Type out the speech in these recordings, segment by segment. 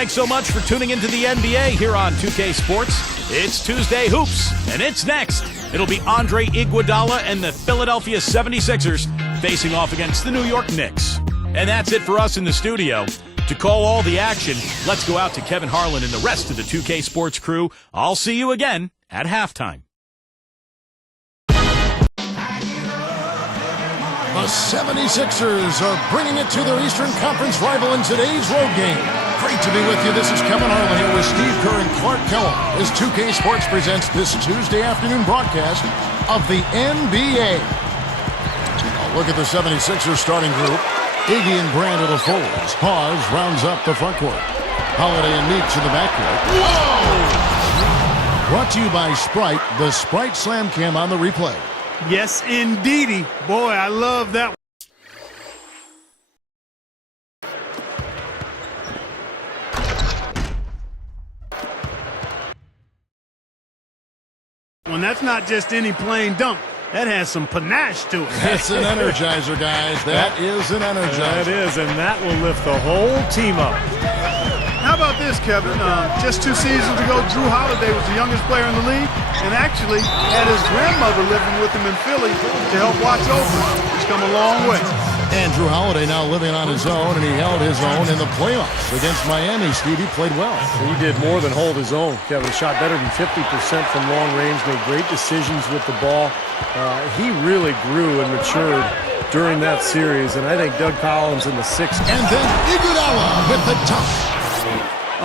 thanks so much for tuning into the NBA here on 2K Sports. It's Tuesday Hoops, and it's next. It'll be Andre Iguodala and the Philadelphia 76ers facing off against the New York Knicks. And that's it for us in the studio. To call all the action, let's go out to Kevin Harlan and the rest of the 2K Sports crew. I'll see you again at halftime. The 76ers are bringing it to their Eastern Conference rival in today's road game. Great to be with you. This is Kevin Harlan here with Steve Kerr and Clark Kellogg as 2K Sports presents this Tuesday afternoon broadcast of the NBA. A look at the 76ers starting group. Iggy and Brand at the forwards. Hawes rounds up the front court. Holiday and Meeks in the backcourt. Whoa! Brought to you by Sprite, the Sprite Slam Cam on the replay. Yes, indeedy. Boy, I love that. When that's not just any plain dunk. That has some panache to it. That's an energizer, guys. That is an energizer. That is, and that will lift the whole team up. How about this, Kevin? Just 2 seasons ago, Drew Holiday was the youngest player in the league and actually had his grandmother living with him in Philly to help watch over him. He's come a long way. And Drew Holiday now living on his own, and he held his own in the playoffs against Miami. Steve, he played well. He did more than hold his own. Kevin shot better than 50% from long range, made great decisions with the ball. He really grew and matured during that series, and I think Doug Collins in the sixth. And then Iguodala with the dunk.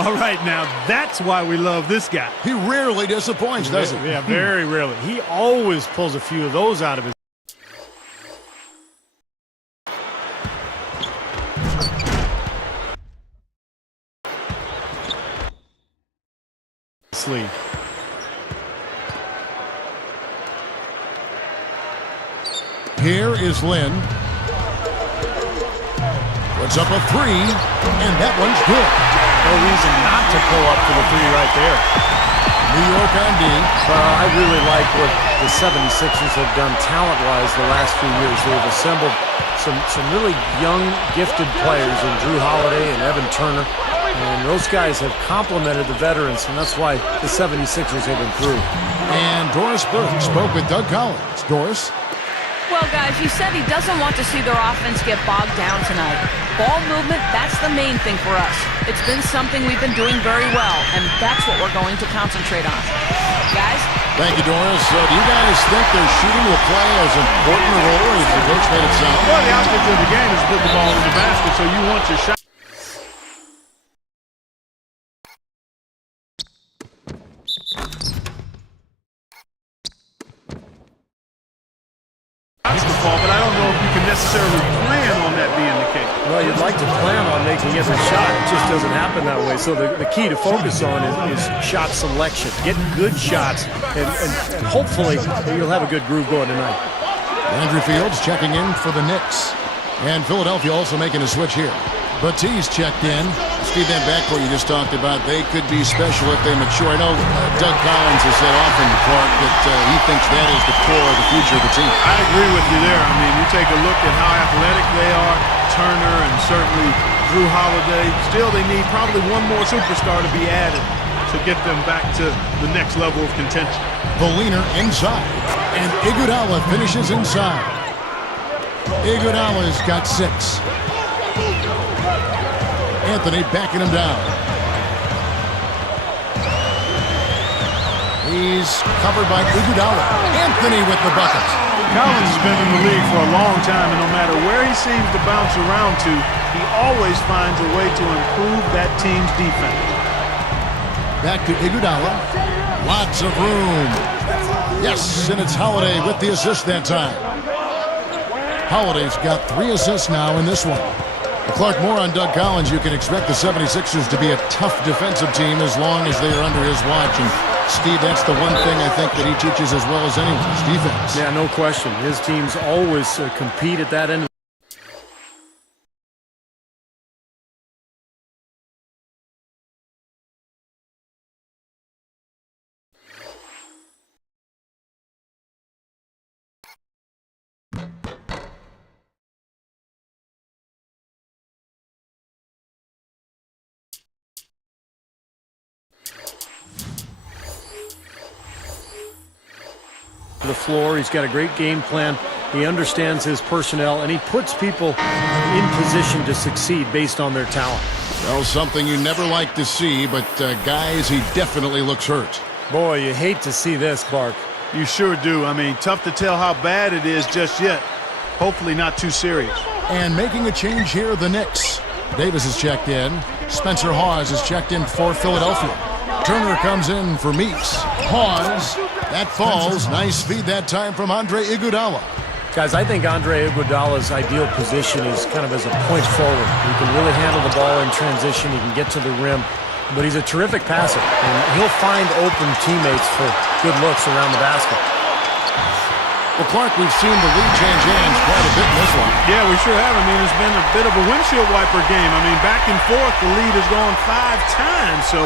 All right, now that's why we love this guy. He rarely disappoints, does he? Yeah, very rarely. He always pulls a few of those out of his sleeve. Here is Lynn. Puts up a three, and that one's good. No reason not to pull up for the three right there. New York on D. I really like what the 76ers have done talent-wise the last few years. They've assembled some really young, gifted players in Drew Holiday and Evan Turner. And those guys have complemented the veterans, and that's why the 76ers have improved. And Doris Burke spoke with Doug Collins. Doris? Well, guys, he said he doesn't want to see their offense get bogged down tonight. Ball movement, that's the main thing for us. It's been something we've been doing very well, and that's what we're going to concentrate on. Guys? Thank you, Doris. Do you guys think their shooting will play as important a role as the coach made it sound? Well, the object of the game is to put the ball in the basket, so you want your shot. But I don't know if you can necessarily plan on that being the case. Well, you'd like to plan on making every shot. It just doesn't happen that way. So the key to focus on is shot selection. Get good shots, and hopefully you'll have a good groove going tonight. Andrew Fields checking in for the Knicks. And Philadelphia also making a switch here. Batiste checked in. Steve, that backcourt you just talked about, they could be special if they mature. I know Doug Collins has said often, Clark, that he thinks that is the core of the future of the team. I agree with you there. I mean, you take a look at how athletic they are, Turner and certainly Drew Holiday. Still, they need probably one more superstar to be added to get them back to the next level of contention. Berliner inside, and Iguodala finishes inside. Iguodala's got 6. Anthony backing him down. He's covered by Iguodala. Anthony with the bucket. Collins has been in the league for a long time, and no matter where he seems to bounce around to, he always finds a way to improve that team's defense. Back to Iguodala. Lots of room. Yes, and it's Holiday with the assist that time. Holiday's got 3 assists now in this one. Clark, more on Doug Collins. You can expect the 76ers to be a tough defensive team as long as they are under his watch. And, Steve, that's the one thing I think that he teaches as well as anyone, is defense. Yeah, no question. His teams always compete at that end of the floor. He's got a great game plan. He understands his personnel, and he puts people in position to succeed based on their talent. Well, something you never like to see, but guys, he definitely looks hurt. Boy, you hate to see this, Clark. You sure do. I mean, tough to tell how bad it is just yet. Hopefully not too serious. And making a change here, the Knicks. Davis is checked in. Spencer Hawes is checked in for Philadelphia. Turner comes in for Meeks. Hawes, that falls. Nice feed that time from Andre Iguodala. Guys, I think Andre Iguodala's ideal position is kind of as a point forward. He can really handle the ball in transition. He can get to the rim. But he's a terrific passer, and he'll find open teammates for good looks around the basket. Well, Clark, we've seen the lead change hands quite a bit in this one. Yeah, we sure have. I mean, it's been a bit of a windshield wiper game. I mean, back and forth, the lead has gone 5 times, so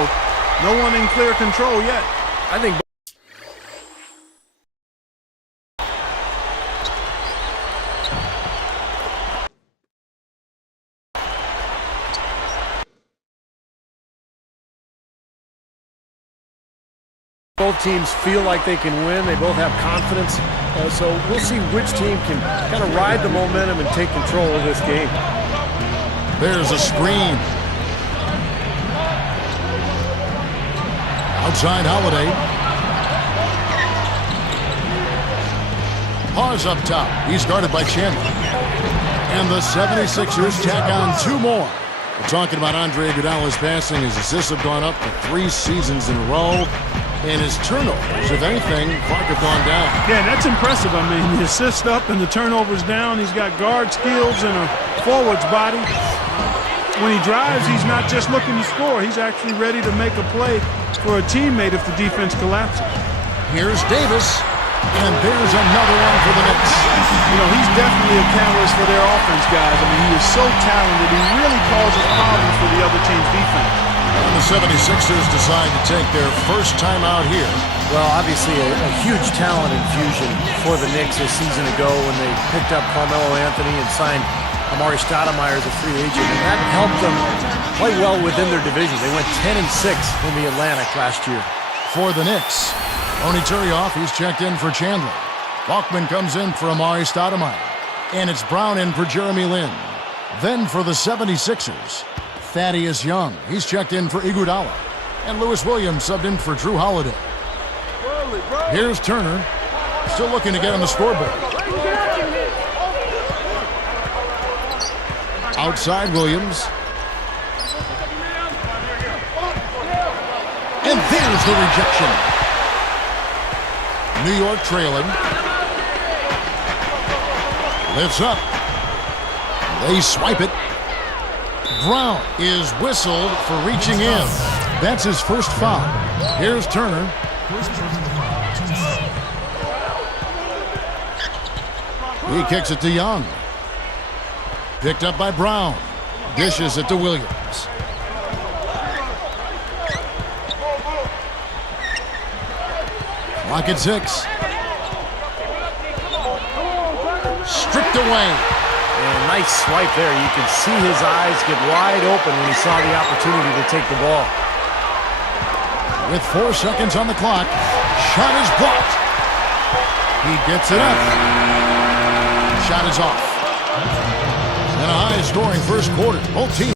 no one in clear control yet. I think both teams feel like they can win. They both have confidence. So we'll see which team can kind of ride the momentum and take control of this game. There's a screen. Outside Holiday. Hawes up top. He's guarded by Chandler. And the 76ers tack on 2 more. We're talking about Andre Iguodala's passing. His assists have gone up for 3 seasons in a row. And his turnovers, if anything, Clark, have gone down. Yeah, that's impressive. I mean, the assist up and the turnovers down. He's got guard skills and a forward's body. When he drives, he's not just looking to score. He's actually ready to make a play for a teammate if the defense collapses. Here's Davis. And there's another one for the Knicks. You know, he's definitely a catalyst for their offense, guys. I mean, he is so talented. He really causes problems for the other team's defense. And the 76ers decide to take their first time out here. Well, obviously a huge talent infusion for the Knicks a season ago when they picked up Carmelo Anthony and signed Amari Stoudemire as a free agent. And that helped them play well within their division. They went 10-6 in the Atlantic last year. For the Knicks, Oni Turioff, he's checked in for Chandler. Bachman comes in for Amari Stoudemire. And it's Brown in for Jeremy Lin. Then for the 76ers, Thaddeus Young. He's checked in for Iguodala. And Lewis Williams subbed in for Drew Holiday. Here's Turner. Still looking to get on the scoreboard. Outside Williams. And there's the rejection. New York trailing. Lifts up. They swipe it. Brown is whistled for reaching in. That's his first foul. Here's Turner. He kicks it to Young. Picked up by Brown. Dishes it to Williams. Clock at 6. Stripped away. And nice swipe there. You can see his eyes get wide open when he saw the opportunity to take the ball. With 4 seconds on the clock, shot is blocked. He gets it up. Shot is off. And a high-scoring first quarter. Both teams.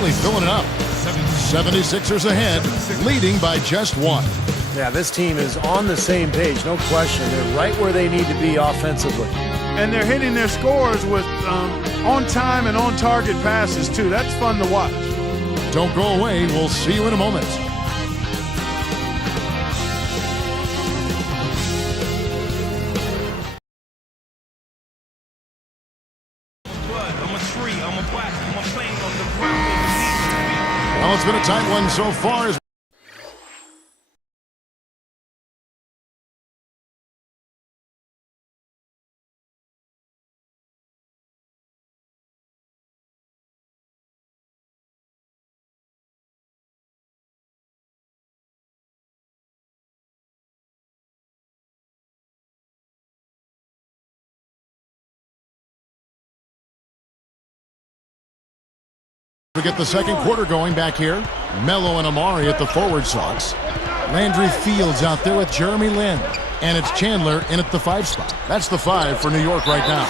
Philly filling it up. 76ers ahead, leading by just one. Yeah, this team is on the same page, no question. They're right where they need to be offensively. And they're hitting their scores with on-time and on-target passes, too. That's fun to watch. Don't go away. We'll see you in a moment. Well, it's been a tight one so far. We get the second quarter going back here. Melo and Amari at the forward socks. Landry Fields out there with Jeremy Lin. And it's Chandler in at the 5 spot. That's the 5 for New York right now.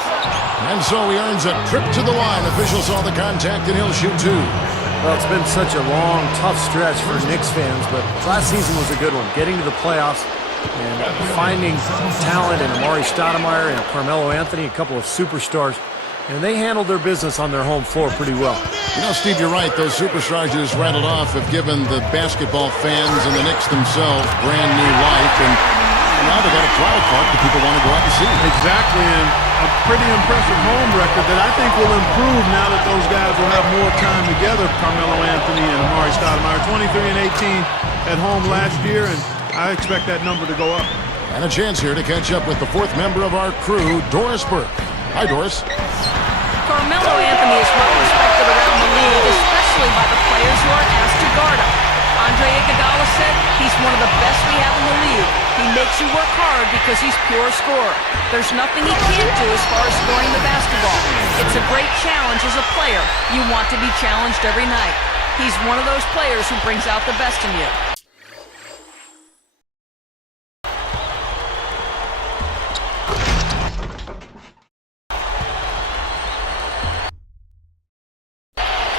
And so he earns a trip to the line. Officials saw the contact and he'll shoot 2. Well, it's been such a long, tough stretch for Knicks fans, but last season was a good one. Getting to the playoffs and finding talent in Amari Stoudemire and Carmelo Anthony, a couple of superstars. And they handled their business on their home floor pretty well. You know, Steve, you're right. Those superstars you just rattled off have given the basketball fans and the Knicks themselves brand new life. And now they got a trial card that people want to go out and see. Exactly, and a pretty impressive home record that I think will improve now that those guys will have more time together. Carmelo Anthony and Amari Stoudemire, 23 and 18 at home last year, and I expect that number to go up. And a chance here to catch up with the 4th member of our crew, Doris Burke. Hi, Doris. Carmelo Anthony is well respected around the league, especially by the players who are asked to guard him. Andre Iguodala said he's one of the best we have in the league. He makes you work hard because he's pure scorer. There's nothing he can't do as far as scoring the basketball. It's a great challenge as a player. You want to be challenged every night. He's one of those players who brings out the best in you.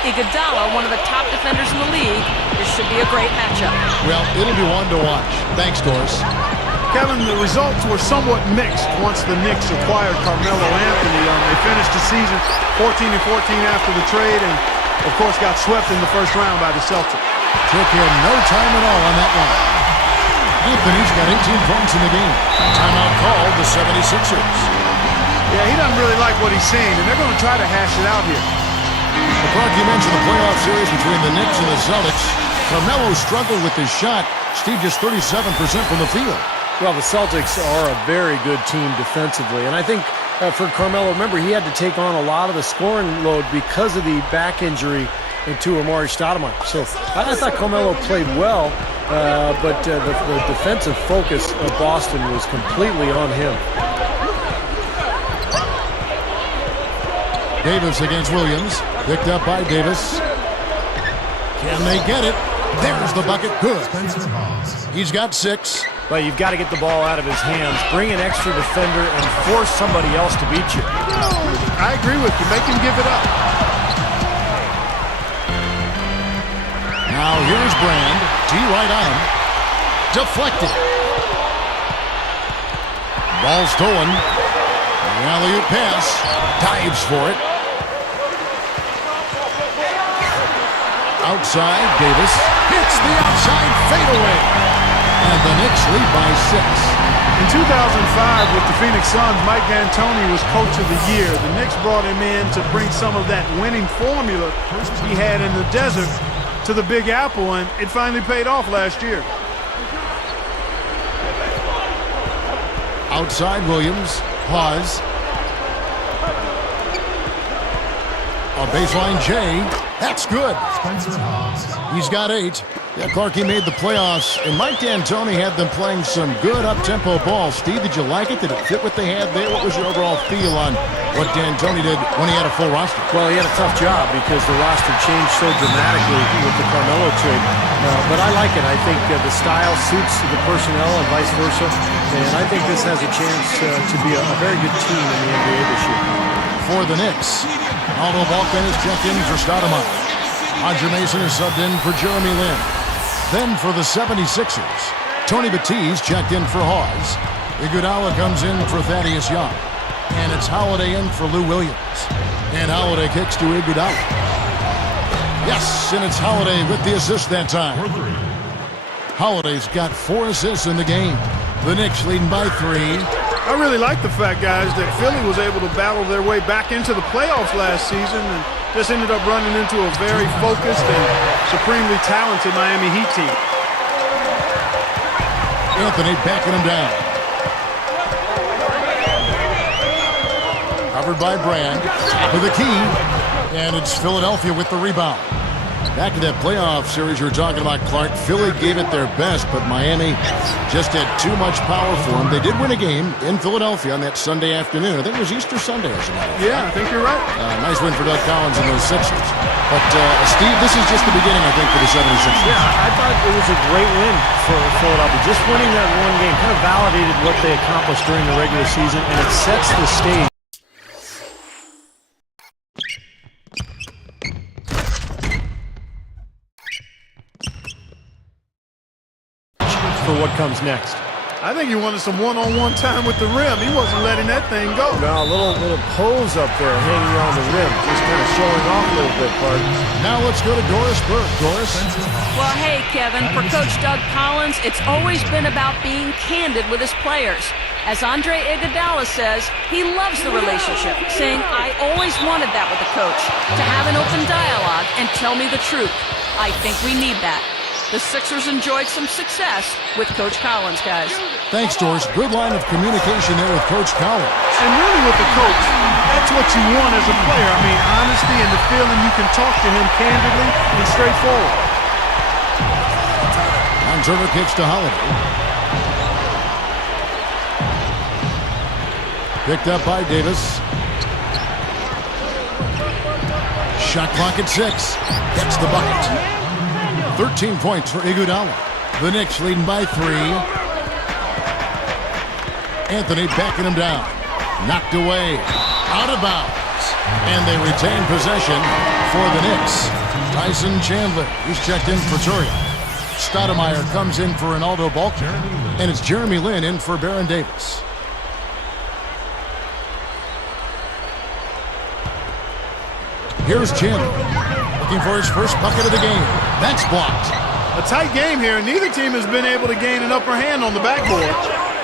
Iguodala, one of the top defenders in the league. This should be a great matchup. Well, it'll be one to watch. Thanks, Doris. Kevin, the results were somewhat mixed once the Knicks acquired Carmelo Anthony. They finished the season 14-14 after the trade and, of course, got swept in the first round by the Celtics. Took him no time at all on that one. Anthony's got 18 points in the game. Timeout called the 76ers. Yeah, he doesn't really like what he's seeing, and they're going to try to hash it out here. Clark, you mentioned the playoff series between the Knicks and the Celtics. Carmelo struggled with his shot. Steve, just 37% from the field. Well, the Celtics are a very good team defensively. And I think for Carmelo, remember, he had to take on a lot of the scoring load because of the back injury to Amari Stoudemire. So I thought Carmelo played well, but the defensive focus of Boston was completely on him. Davis against Williams. Picked up by Davis. Can they get it? There's the bucket. Good. He's got 6. But you've got to get the ball out of his hands, bring an extra defender, and force somebody else to beat you. I agree with you. Make him give it up. Now here's Brand. D right on him. Deflected. Ball stolen. The alley-oop pass. Dives for it. Outside, Davis hits the outside fadeaway. And the Knicks lead by 6. In 2005, with the Phoenix Suns, Mike D'Antoni was Coach of the Year. The Knicks brought him in to bring some of that winning formula he had in the desert to the Big Apple, and it finally paid off last year. Outside, Williams. Pause. A baseline J. That's good. He's got 8. Yeah, Clark, he made the playoffs, and Mike D'Antoni had them playing some good up-tempo ball. Steve, did you like it? Did it fit what they had there? What was your overall feel on what D'Antoni did when he had a full roster? Well, he had a tough job because the roster changed so dramatically with the Carmelo trade. But I like it. I think the style suits the personnel and vice versa. And I think this has a chance to be a very good team in the NBA this year. For the Knicks, Aldo Balkan is checked in for Stoudemire. Roger Mason is subbed in for Jeremy Lin. Then for the 76ers, Tony Batiste checked in for Hawes. Iguodala comes in for Thaddeus Young. And it's Holiday in for Lou Williams. And Holiday kicks to Iguodala. Yes, and it's Holiday with the assist that time. Holiday's got 4 assists in the game. The Knicks leading by 3. I really like the fact, guys, that Philly was able to battle their way back into the playoffs last season and just ended up running into a very focused and supremely talented Miami Heat team. Anthony backing him down. Covered by Brand. Top of the key. And it's Philadelphia with the rebound. Back to that playoff series you were talking about, Clark. Philly gave it their best, but Miami just had too much power for them. They did win a game in Philadelphia on that Sunday afternoon. I think it was Easter Sunday, as a matter of fact. Yeah, I think you're right. Nice win for Doug Collins and those Sixers. But, Steve, this is just the beginning, I think, for the 76ers. Yeah, I thought it was a great win for Philadelphia. Just winning that one game kind of validated what they accomplished during the regular season, and it sets the stage for what comes next. I think he wanted some one-on-one time with the rim. He wasn't letting that thing go. Now a little pose up there hanging on the rim, just kind of showing off a little bit, pardon. Now let's go to Doris Burke. Doris? Well, hey, Kevin, for Coach Doug Collins, it's always been about being candid with his players. As Andre Iguodala says, he loves the relationship, saying, I always wanted that with a coach, to have an open dialogue and tell me the truth. I think we need that. The Sixers enjoyed some success with Coach Collins, guys. Thanks, Doris. Good line of communication there with Coach Collins. And really with the coach, that's what you want as a player. I mean, honesty and the feeling you can talk to him candidly and straightforward. And Turner kicks to Holiday. Picked up by Davis. Shot clock at 6. Gets the bucket. 13 points for Iguodala. The Knicks leading by 3. Anthony backing him down. Knocked away. Out of bounds. And they retain possession for the Knicks. Tyson Chandler, he's checked in for Turian. Stoudemire comes in for Ronaldo Balker. And it's Jeremy Lin in for Baron Davis. Here's Chandler, looking for his first bucket of the game. That's blocked. A tight game here. Neither team has been able to gain an upper hand on the backboard.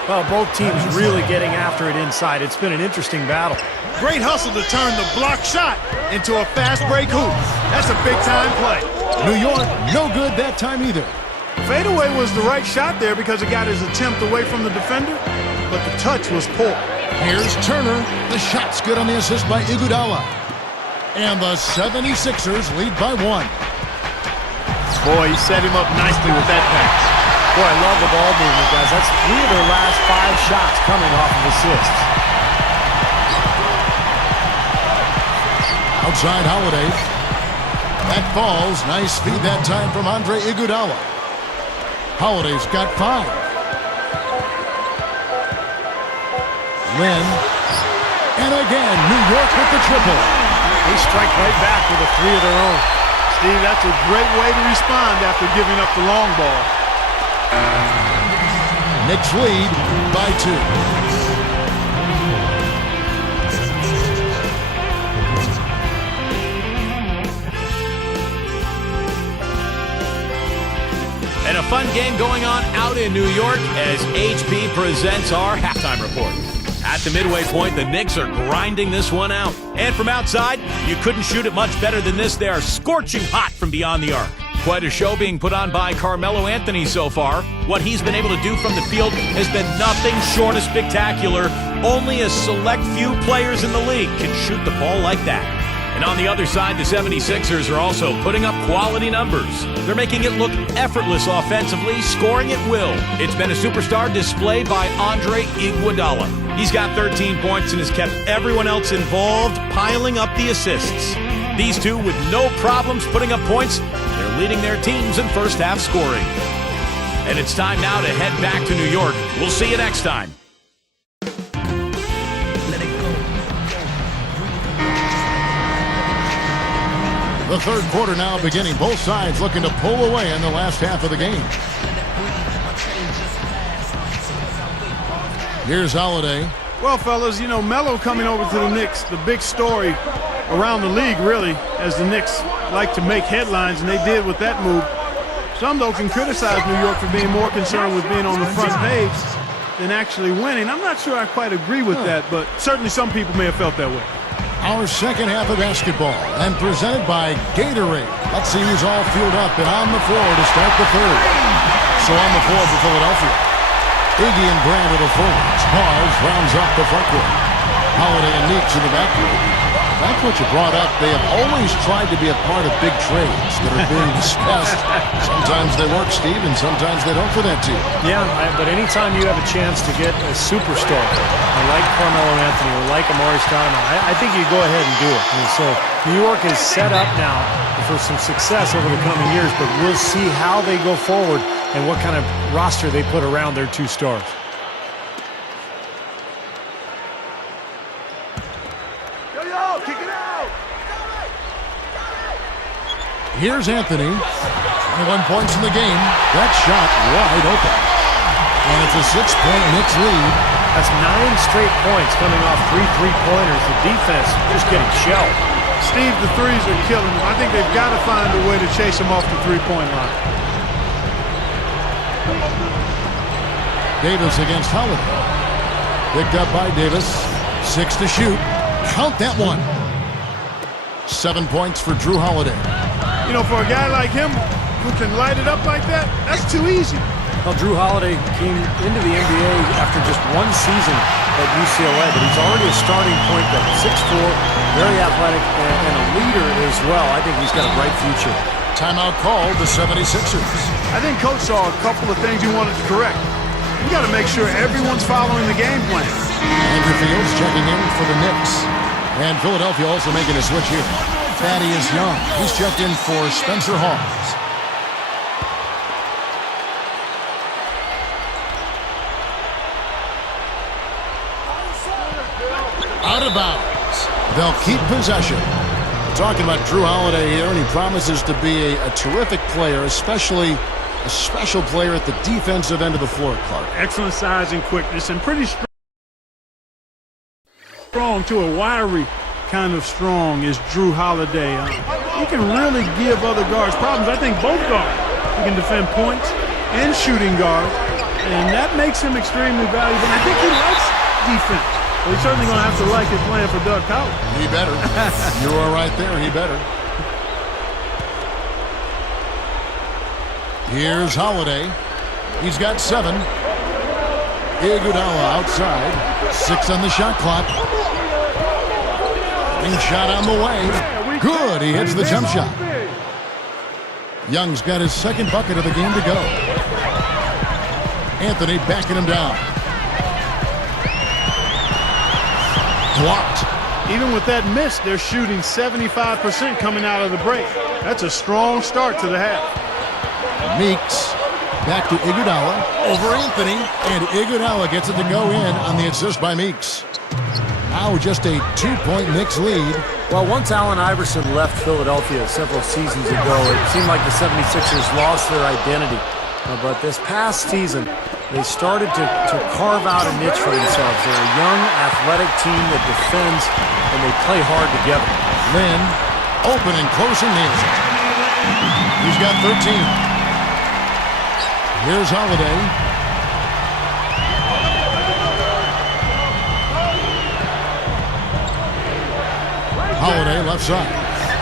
Well, both teams really getting after it inside. It's been an interesting battle. Great hustle to turn the block shot into a fast break hoop. That's a big-time play. New York, no good that time either. Fadeaway was the right shot there because it got his attempt away from the defender, but the touch was poor. Here's Turner. The shot's good on the assist by Iguodala. And the 76ers lead by 1. Boy, he set him up nicely with that pass. Boy, I love the ball movement, guys. That's 3 of their last 5 shots coming off of assists. Outside Holiday. That falls. Nice feed that time from Andre Iguodala. Holiday's got 5. Lin. And again, New York with the triple. They strike right back with a 3 of their own. Steve, that's a great way to respond after giving up the long ball. Knicks lead by 2. And a fun game going on out in New York as HP presents our halftime report. At the midway point, the Knicks are grinding this one out. And from outside, you couldn't shoot it much better than this. They are scorching hot from beyond the arc. Quite a show being put on by Carmelo Anthony so far. What he's been able to do from the field has been nothing short of spectacular. Only a select few players in the league can shoot the ball like that. And on the other side, the 76ers are also putting up quality numbers. They're making it look effortless offensively, scoring at will. It's been a superstar display by Andre Iguodala. He's got 13 points and has kept everyone else involved, piling up the assists. These two, with no problems putting up points, they're leading their teams in first half scoring. And it's time now to head back to New York. We'll see you next time. The third quarter now beginning. Both sides looking to pull away in the last half of the game. Here's Holiday. Well, fellas, you know, Melo coming over to the Knicks, the big story around the league, really, as the Knicks like to make headlines, and they did with that move. Some, though, can criticize New York for being more concerned with being on the front page than actually winning. I'm not sure I quite agree with that, but certainly some people may have felt that way. Our second half of basketball, and presented by Gatorade. Let's see who's all fueled up and on the floor to start the third. So on the floor for Philadelphia, Iggy and Brand are the forwards. Hawes rounds up the front court. Holiday and Meeks in the back court. That's what you brought up. They have always tried to be a part of big trades that are being discussed. Sometimes they work, Steve, and sometimes they don't for that team. Yeah, but anytime you have a chance to get a superstar like Carmelo Anthony or like Amari Stoudemire, I think you go ahead and do it. And so New York is set up now for some success over the coming years, but we'll see how they go forward and what kind of roster they put around their two stars. Here's Anthony. 21 points in the game. That shot wide open. And it's a 6-point Knicks lead. That's 9 straight points coming off 3 3-pointers. The defense just getting shelled. Steve, the threes are killing them. I think they've got to find a way to chase them off the three-point line. Davis against Holiday. Picked up by Davis. 6 to shoot. Count that one. 7 points for Drew Holiday. You know, for a guy like him who can light it up like that, that's too easy. Well, Drew Holiday came into the NBA after just 1 season at UCLA, but he's already a starting point guard. 6'4", very athletic, and a leader as well. I think he's got a bright future. Timeout called the 76ers. I think Coach saw a couple of things he wanted to correct. You got to make sure everyone's following the game plan. Andrew Fields checking in for the Knicks. And Philadelphia also making a switch here. Thaddeus Young. He's checked in for Spencer Hawes. Out of bounds. They'll keep possession. We're talking about Drew Holiday here, and he promises to be a terrific player, especially a special player at the defensive end of the floor, Clark. Excellent size and quickness, and pretty strong to a wiry kind of strong is Drew Holiday. He can really give other guards problems. I think both guards. He can defend points and shooting guards, and that makes him extremely valuable. And I think he likes defense. Well, he's certainly going to have to like his playing for Doug Collins. He better. You are right there. He better. Here's Holiday. He's got 7. Iguodala outside. 6 on the shot clock. Shot on the way. Good. He hits the jump shot. Young's got his second bucket of the game to go. Anthony backing him down. Blocked. Even with that miss, they're shooting 75% coming out of the break. That's a strong start to the half. Meeks back to Iguodala over Anthony, and Iguodala gets it to go in on the assist by Meeks. Now just a 2-point Knicks lead. Well, once Allen Iverson left Philadelphia several seasons ago, it seemed like the 76ers lost their identity. But this past season, they started to carve out a niche for themselves. They're a young, athletic team that defends, and they play hard together. Lynn, open and close and nails it. He's got 13. Here's Holiday. Holiday left side.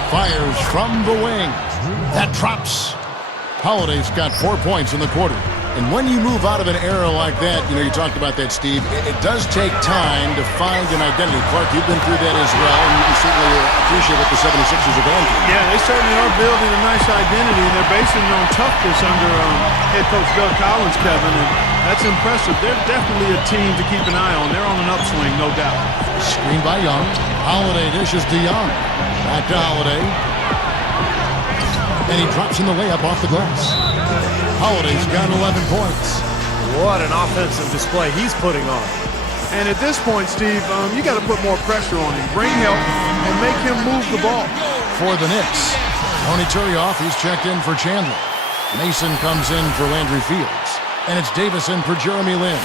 Fires from the wing. That drops. Holiday's got 4 points in the quarter. And when you move out of an era like that, you know, you talked about that, Steve, it does take time to find an identity. Clark, you've been through that as well, and you can certainly appreciate what the 76ers are going through. Yeah, they certainly are building a nice identity, and they're basing it on toughness under head coach Doug Collins, Kevin, and that's impressive. They're definitely a team to keep an eye on. They're on an upswing, no doubt. Screen by Young. Holiday dishes to Young. Back to Holiday. And he drops in the layup off the glass. Holiday's got 11 points. What an offensive display he's putting on. And at this point, Steve, you got to put more pressure on him. Bring help and make him move the ball. For the Knicks, Tony Turioff, he's checked in for Chandler. Mason comes in for Landry Fields. And it's Davis in for Jeremy Lin.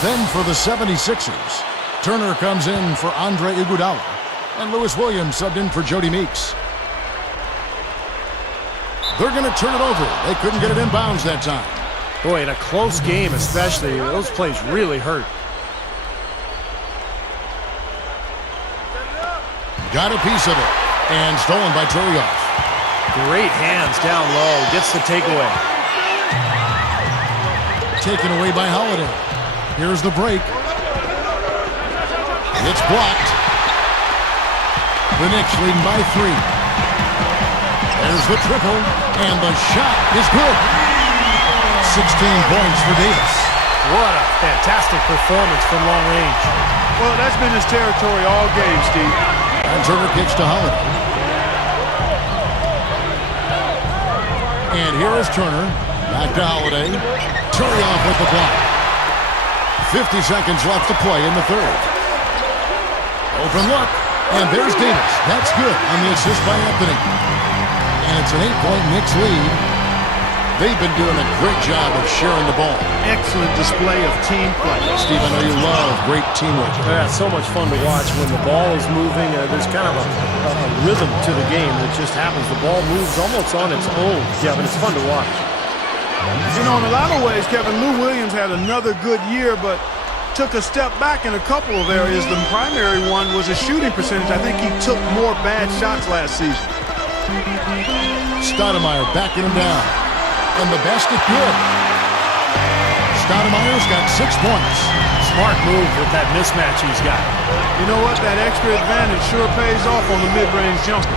Then for the 76ers, Turner comes in for Andre Iguodala. And Lewis Williams subbed in for Jody Meeks. They're going to turn it over. They couldn't get it in bounds that time. Boy, in a close game especially, those plays really hurt. Got a piece of it. And stolen by Turioff. Great hands down low. Gets the takeaway. Taken away by Holiday. Here's the break. It's blocked. The Knicks leading by 3. There's the triple, and the shot is good. 16 points for Davis. What a fantastic performance from long range. Well, that's been his territory all game, Steve. And Turner kicks to Holiday. And here is Turner. Back to Holiday. Turioff with the block. 50 seconds left to play in the third. Open look. And there's Davis. That's good on the assist by Anthony. And it's an 8-point Knicks lead. They've been doing a great job of sharing the ball. Excellent display of team play. Steve, I know you love great teamwork. Yeah, so much fun to watch when the ball is moving. There's kind of a rhythm to the game that just happens. The ball moves almost on its own, Kevin. It's fun to watch. You know, in a lot of ways, Kevin, Lou Williams had another good year, but took a step back in a couple of areas. The primary one was a shooting percentage. I think he took more bad shots last season. Stoudemire backing him down. And the basket good. Stoudemire's got 6 points. Smart move with that mismatch he's got. You know what? That extra advantage sure pays off on the mid-range jumper.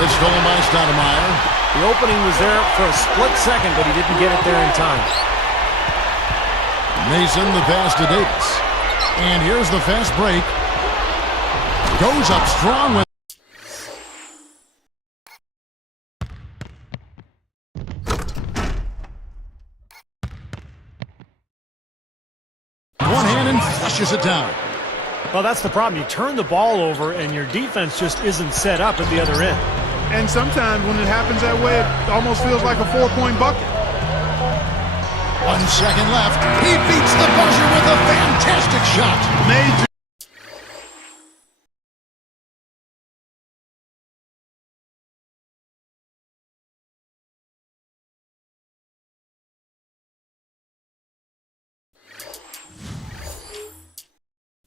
It's stolen by Stoudemire. The opening was there for a split second, but he didn't get it there in time. Mason, the pass to Davis. And here's the fast break. Goes up strong with one hand and flushes it down. Well, that's the problem. You turn the ball over, and your defense just isn't set up at the other end. And sometimes when it happens that way, it almost feels like a 4-point bucket. 1 second left. He beats the buzzer with a fantastic shot. Major.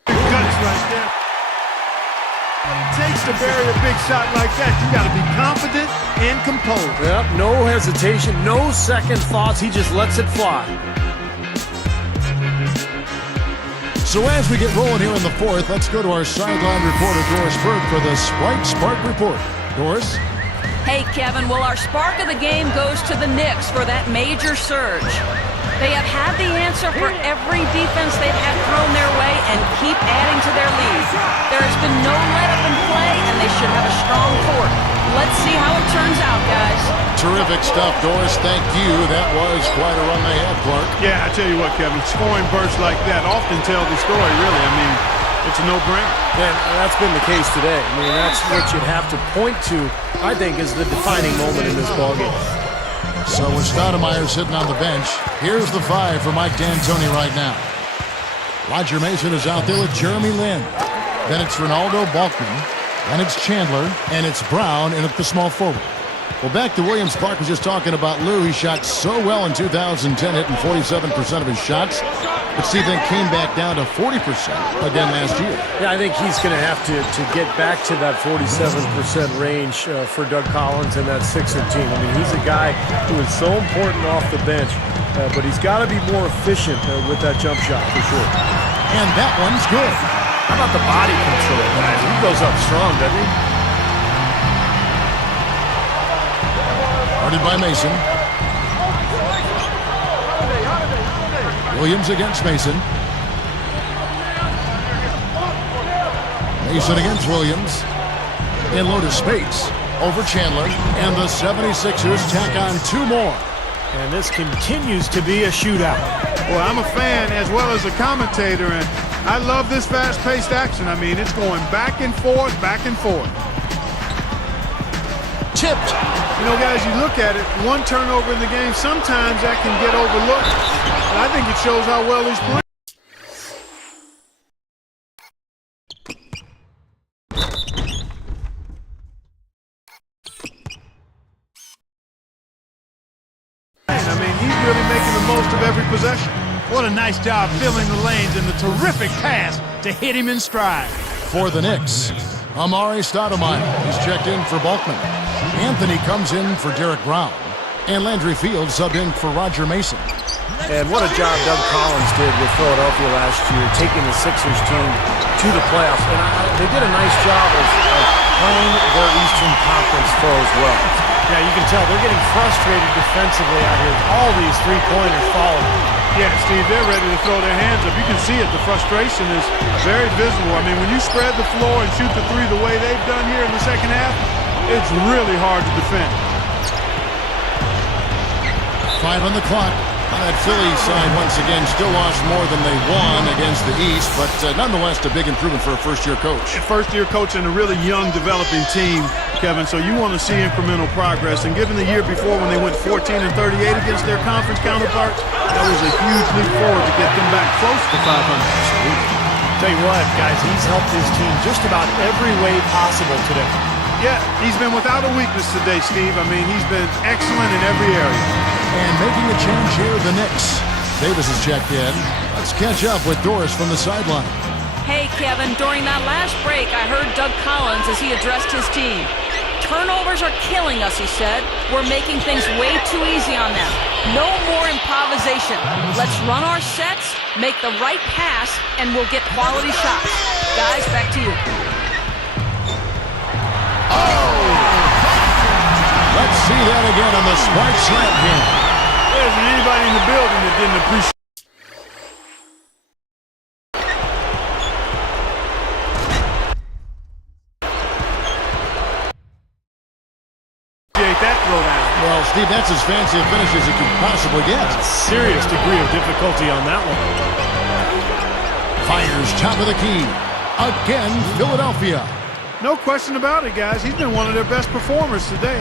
Guts right there. What it takes to bury a big shot like that, you got to be confident and composed. Yep, no hesitation, no second thoughts. He just lets it fly. So as we get rolling here in the fourth, let's go to our sideline reporter, Doris Burke, for the Sprite Spark Report. Doris? Hey, Kevin, well, our spark of the game goes to the Knicks for that major surge. They have had the answer for every defense they've had thrown their way and keep adding to their lead. There has been no let-up in play, and they should have a strong fourth. Let's see how it turns out, guys. Terrific stuff, Doris. Thank you. That was quite a run they had, Clark. Yeah, I tell you what, Kevin, scoring bursts like that often tell the story, really. I mean, it's a no-brainer. And that's been the case today. I mean, that's what you'd have to point to, I think, is the defining moment in this ballgame. So with Stoudemire sitting on the bench, here's the 5 for Mike D'Antoni right now. Roger Mason is out there with Jeremy Lin. Then it's Ronaldo Balkman. Then it's Chandler. And it's Brown in at the small forward. Well, back to Williams. Clark was just talking about Lou. He shot so well in 2010, hitting 47% of his shots. But Steve then came back down to 40% again last year. Yeah, I think he's going to have to get back to that 47% range for Doug Collins and that Sixer team. I mean, he's a guy who is so important off the bench, but he's got to be more efficient with that jump shot for sure. And that one's good. How about the body control, guys? He goes up strong, doesn't he? Guarded by Mason. Williams against Mason. Mason against Williams. In low to Spates. Over Chandler. And the 76ers tack on 2 more. And this continues to be a shootout. Well, I'm a fan as well as a commentator, and I love this fast-paced action. I mean, it's going back and forth, back and forth. tipped. You know, guys, you look at it, one turnover in the game, sometimes that can get overlooked. And I think it shows how well he's playing. I mean, he's really making the most of every possession. What a nice job filling the lanes and the terrific pass to hit him in stride. For the Knicks, Amari Stoudemire is checked in for Bulkman. Anthony comes in for Derek Brown. And Landry Fields subbed in for Roger Mason. And what a job Doug Collins did with Philadelphia last year, taking the Sixers team to the playoffs. And they did a nice job of playing their Eastern Conference foes well. Yeah, you can tell they're getting frustrated defensively out here. All these three-pointers falling. Yeah, Steve, they're ready to throw their hands up. You can see it. The frustration is very visible. I mean, when you spread the floor and shoot the three the way they've done here in the second half, it's really hard to defend. 5 on the clock. That Philly side, once again, still lost more than they won against the East, but nonetheless, a big improvement for a first-year coach. First-year coach and a really young, developing team, Kevin, so you want to see incremental progress. And given the year before when they went 14-38 against their conference counterparts, that was a huge leap forward to get them back close to 500. Tell you what, guys, he's helped his team just about every way possible today. Yeah, he's been without a weakness today, Steve. I mean, he's been excellent in every area. And making a change here, the Knicks. Davis is checked in. Let's catch up with Doris from the sideline. Hey, Kevin, during that last break, I heard Doug Collins as he addressed his team. Turnovers are killing us, he said. We're making things way too easy on them. No more improvisation. Let's run our sets, make the right pass, and we'll get quality shots. Guys, back to you. Let's see that again on the smart slant game. There isn't anybody in the building that didn't appreciate that throwdown. Well, Steve, that's as fancy a finish as you could possibly get. A serious degree of difficulty on that one. Fires top of the key. Again, Philadelphia. No question about it, guys. He's been one of their best performers today.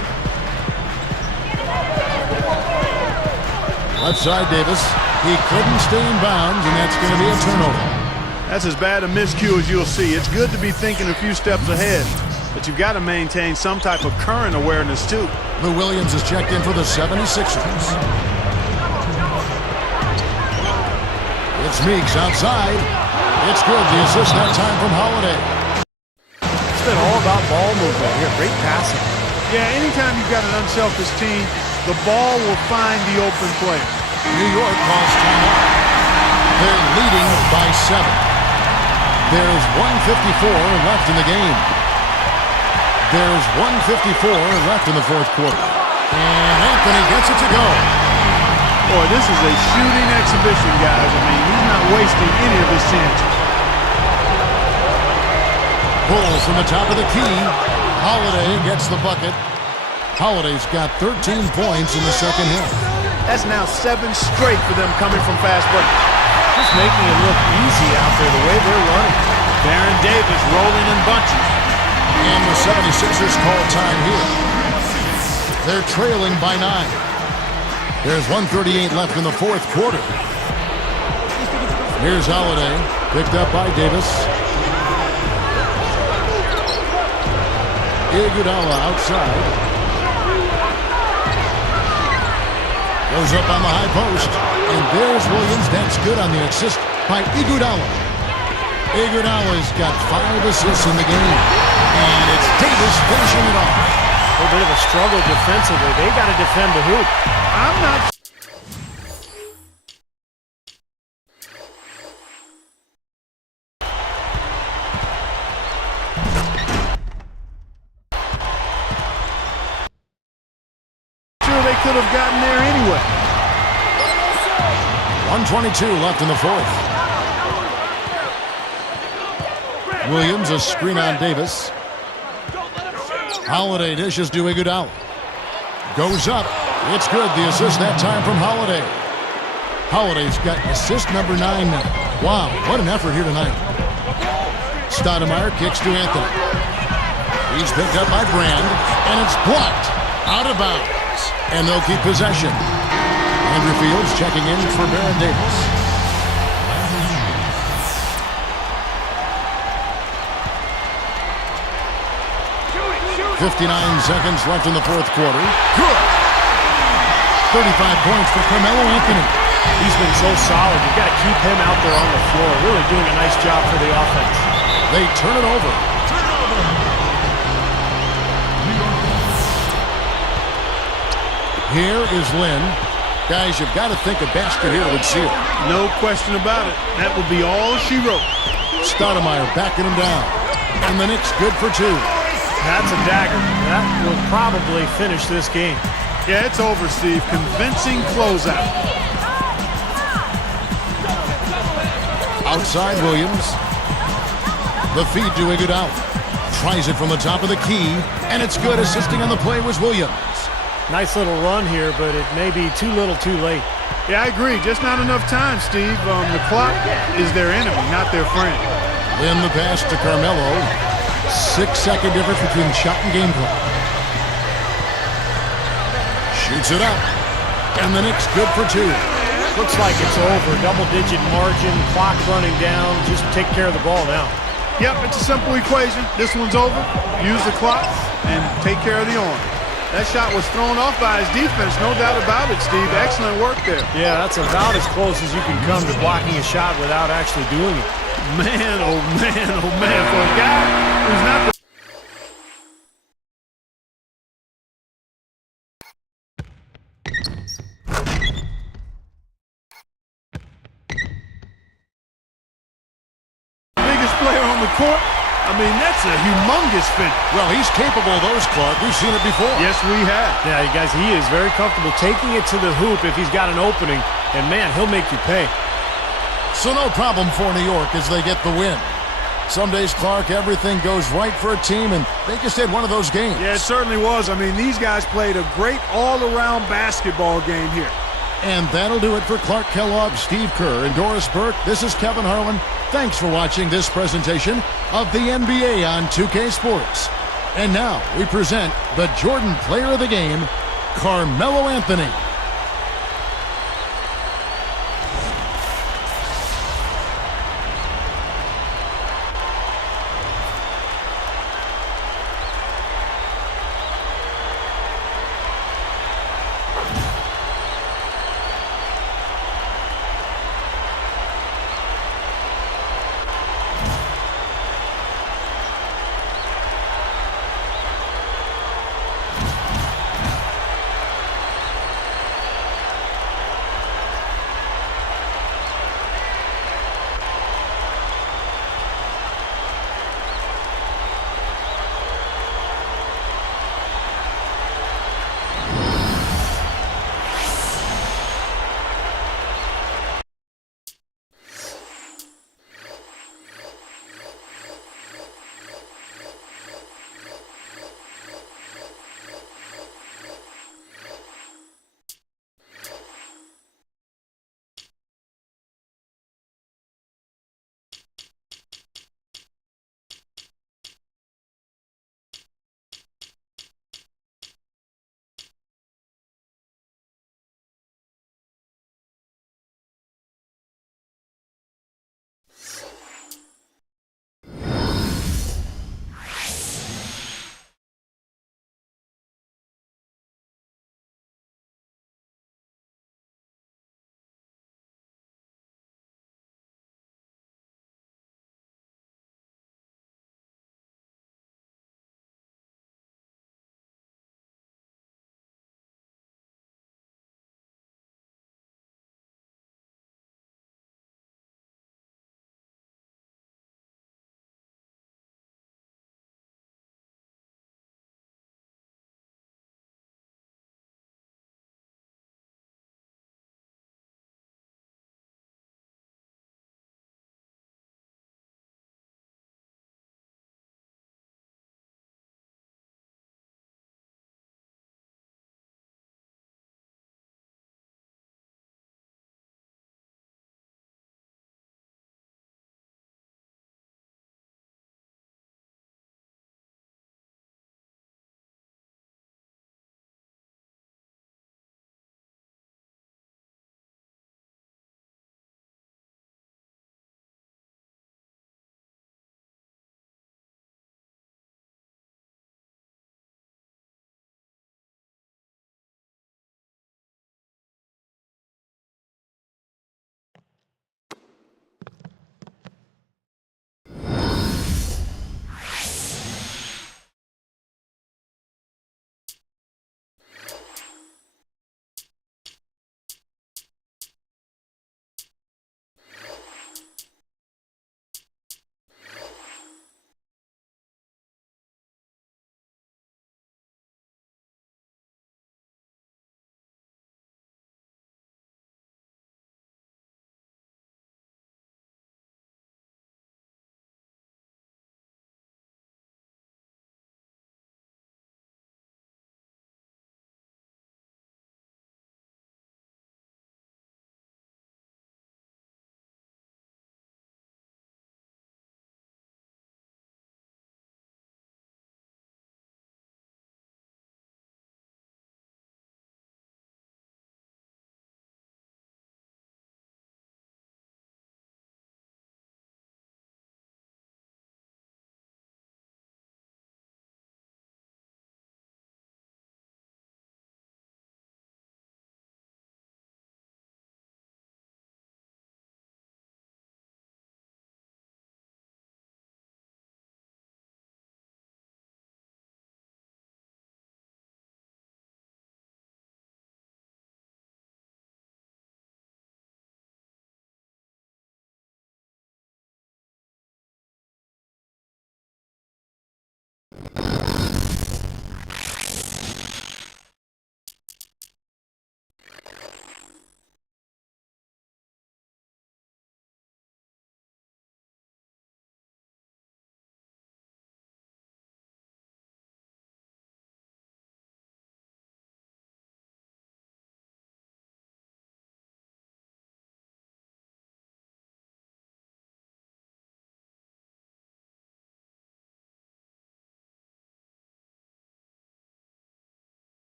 Left side, Davis. He couldn't stay in bounds, and that's going to be a turnover. That's as bad a miscue as you'll see. It's good to be thinking a few steps ahead, but you've got to maintain some type of current awareness, too. Lou Williams is checked in for the 76ers. It's Meeks outside. It's good. The assist that time from Holiday. It's been all about ball movement here. Great passing. Yeah, anytime you've got an unselfish team, the ball will find the open player. New York calls timeout. They're leading by 7. There's 1:54 left in the game. There's 1:54 left in the fourth quarter. And Anthony gets it to go. Boy, this is a shooting exhibition, guys. I mean, he's not wasting any of his chances. Pulls from the top of the key. Holiday gets the bucket. Holiday's got 13 points in the second half. That's now 7 straight for them coming from fast break. Just making it look easy out there the way they're running. Baron Davis rolling in bunches. And the 76ers call time here. They're trailing by 9. There's 1:38 left in the fourth quarter. Here's Holiday, picked up by Davis. Iguodala outside. Goes up on the high post. And there's Williams. That's good on the assist by Iguodala. Iguodala's got 5 assists in the game. And it's Davis finishing it off. A little bit of a struggle defensively. They got to defend the hoop. I'm not sure they could have gotten there anyway. 1:22 left in the fourth. Williams, a screen on Davis. Holiday dishes to Iguodala. Goes up. It's good. The assist that time from Holiday. Holiday's got assist number 9 now. Wow, what an effort here tonight. Stoudemire kicks to Anthony. He's picked up by Brand, and it's blocked. Out of bounds. And they'll keep possession. Andrew Fields checking in for Baron Davis. .59 seconds left in the fourth quarter. Good. 35 points for Carmelo Anthony. He's been so solid. You've got to keep him out there on the floor. Really doing a nice job for the offense. They turn it over. Here is Lynn. Guys, you've got to think a basket here would seal. No question about it. That would be all she wrote. Stoudemire backing him down. And the Knicks good for two. That's a dagger. That will probably finish this game. Yeah, it's over, Steve. Convincing closeout. Outside Williams. The feed to Iguodala. Tries it from the top of the key, and it's good. Assisting on the play was Williams. Nice little run here, but it may be too little too late. Yeah, I agree. Just not enough time, Steve. The clock is their enemy, not their friend. Then the pass to Carmelo. 6-second difference between shot and game clock. Shoots it up. And the Knicks good for two. Looks like it's over. Double-digit margin, clock running down. Just take care of the ball now. Yep, it's a simple equation. This one's over. Use the clock and take care of the arm. That shot was thrown off by his defense, no doubt about it, Steve. Excellent work there. Yeah, that's about as close as you can come to blocking a shot without actually doing it. Man, oh man, oh man, for a guy who's not the biggest player on the court, I mean, that's a humongous finish. Well, he's capable of those, Clark. We've seen it before. Yes, we have. Yeah, you guys, he is very comfortable taking it to the hoop if he's got an opening. And, man, he'll make you pay. So no problem for New York as they get the win. Some days, Clark, everything goes right for a team, and they just had one of those games. Yeah, it certainly was. I mean, these guys played a great all-around basketball game here. And that'll do it for Clark Kellogg, Steve Kerr, and Doris Burke. This is Kevin Harlan. Thanks for watching this presentation of the NBA on 2K Sports. And now we present the Jordan Player of the Game, Carmelo Anthony.